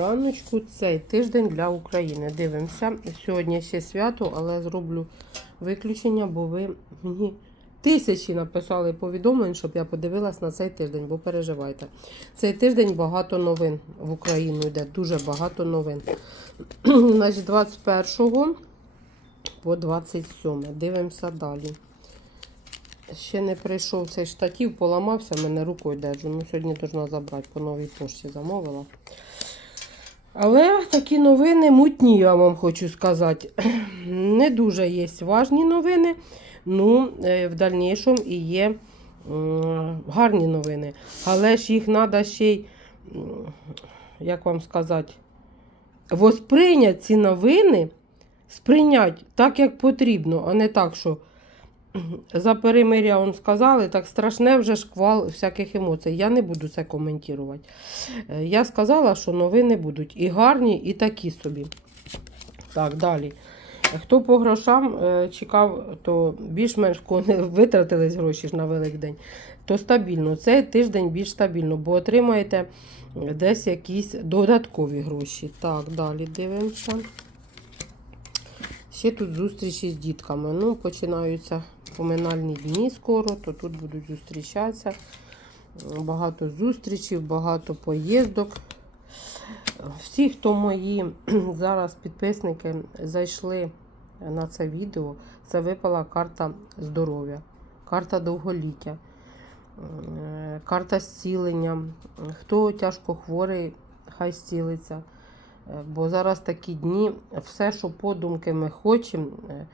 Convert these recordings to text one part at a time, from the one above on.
Раночку цей тиждень для України. Дивимося. Сьогодні ще свято, але зроблю виключення, бо ви мені тисячі написали повідомлень, щоб я подивилась на цей тиждень, бо переживайте. Цей тиждень багато новин в Україну йде, дуже багато новин. Значить, 21 по 27. Дивимося далі. Ще не прийшов цей штатів, поламався, мене рукою держу. Ну, сьогодні должна забрати, по новій пошті замовила. Але такі новини мутні, я вам хочу сказати. Не дуже є важні новини. Ну, е, в дальнішому і є гарні новини. Але ж їх треба ще й, як вам сказати, восприйняти ці новини, сприйняти так, як потрібно, а не так, що за перемиря он сказали, так страшне вже шквал всяких емоцій. Я не буду це коментувати. Е, Я сказала, що новини будуть і гарні, і такі собі. Так, далі. Хто по грошам е, чекав, то більш-менш витратились гроші ж на Великдень, то стабільно. Цей тиждень більш стабільно, бо отримаєте десь якісь додаткові гроші. Так, далі дивимося. Ще тут зустрічі з дітками. Ну, починаються поминальні дні скоро, то тут будуть зустрічатися. Багато зустрічей, багато поїздок. Всі, хто мої зараз підписники зайшли на це відео, це випала карта здоров'я, карта довголіття, е, карта зцілення. Хто тяжко хворий, хай зцілиться. Е, Бо зараз такі дні, все, що подумки ми хочемо, е,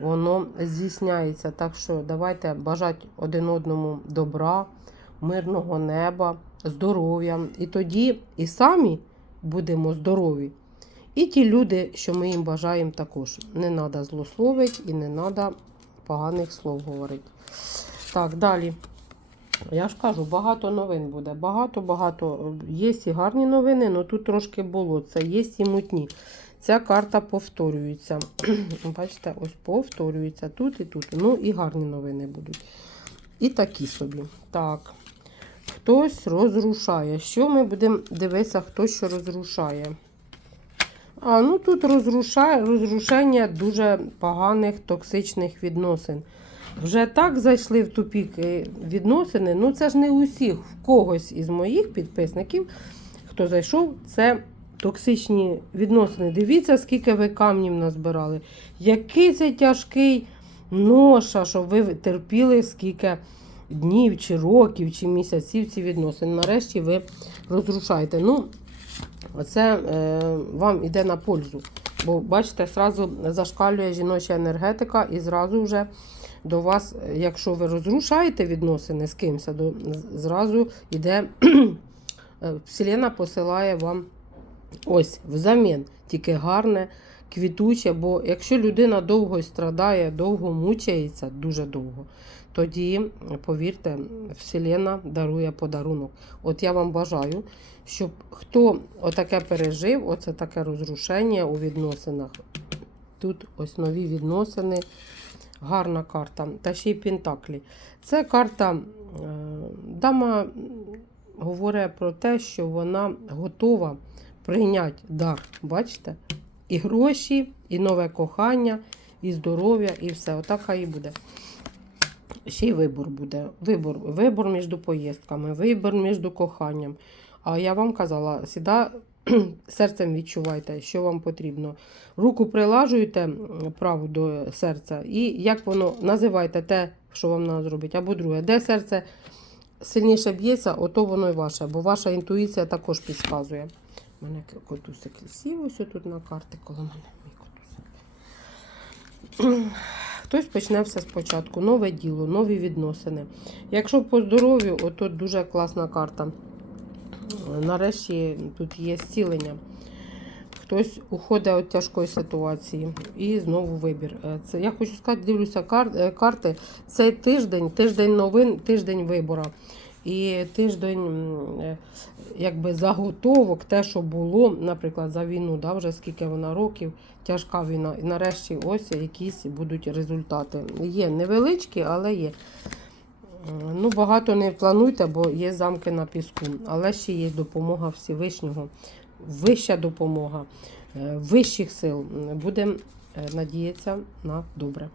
воно здійсняється. Так що давайте бажати один одному добра, мирного неба, здоров'я. І тоді і самі будемо здорові. І ті люди, що ми їм бажаємо також. Не треба злословити і не треба поганих слов говорити. Так, далі. Я ж кажу, багато новин буде. Багато-багато. Є і гарні новини, але тут трошки було. Це є і мутні. Ця карта повторюється. Бачите, ось повторюється тут і тут. Ну і гарні новини будуть. І такі собі. Так. Хтось розрушає. Що ми будемо дивитися, хто що розрушає? А, ну тут розрушає, розрушення дуже поганих токсичних відносин. Вже так зайшли в тупік е, відносини. Ну це ж не усіх, в когось із моїх підписників, хто зайшов, це токсичні відносини. Дивіться, скільки ви камнів назбирали. Який це тяжкий ноша, щоб ви терпіли, скільки днів, чи років, чи місяців ці відносини. Нарешті ви розрушаєте. Ну, Оце е, вам іде на пользу. Бо, бачите, зразу зашкалює жіноча енергетика, і зразу вже до вас, якщо ви розрушаєте відносини з кимось, зразу йде е, Вселена посилає вам ось взамін, тільки гарне, квітуче. Бо якщо людина довго страдає, довго мучається, дуже довго, тоді, повірте, Вселена дарує подарунок. От я вам бажаю, щоб хто отаке пережив, оце таке розрушення у відносинах. Тут ось нові відносини, гарна карта. Та ще й Пентаклі. Це карта е, дама говорить про те, що вона готова прийняти дар. Бачите? І гроші, і нове кохання, і здоров'я, і все. Отак і буде. Ще й вибор буде. Вибор, вибор між поїздками, вибор між коханням. А я вам казала, сіда серцем відчувайте, що вам потрібно. Руку прилажуєте праву до серця, і як воно називайте те, що вам треба зробити, або друге, де серце сильніше б'ється, ото воно і ваше, бо ваша інтуїція також підказує. У мене котусик лісів ось тут на карти коло мене. Мій котусик. Хтось почне все спочатку. Нове діло, нові відносини. Якщо по здоров'ю, ото дуже класна карта. Нарешті тут є зцілення. Хтось уходить від тяжкої ситуації і знову вибір. Е, Це я хочу сказати, дивлюся кар- е, карти. Цей тиждень, тиждень новин, тиждень вибору. І тиждень е, якби заготовок, те, що було, наприклад, за війну, да, вже скільки вона років, тяжка війна. І нарешті ось якісь будуть результати. Є невеличкі, але є. Е, Ну, багато не плануйте, бо є замки на піску. Але ще є допомога Всевишнього. вища допомога, е, вищих сил. Будемо надіятися на добре.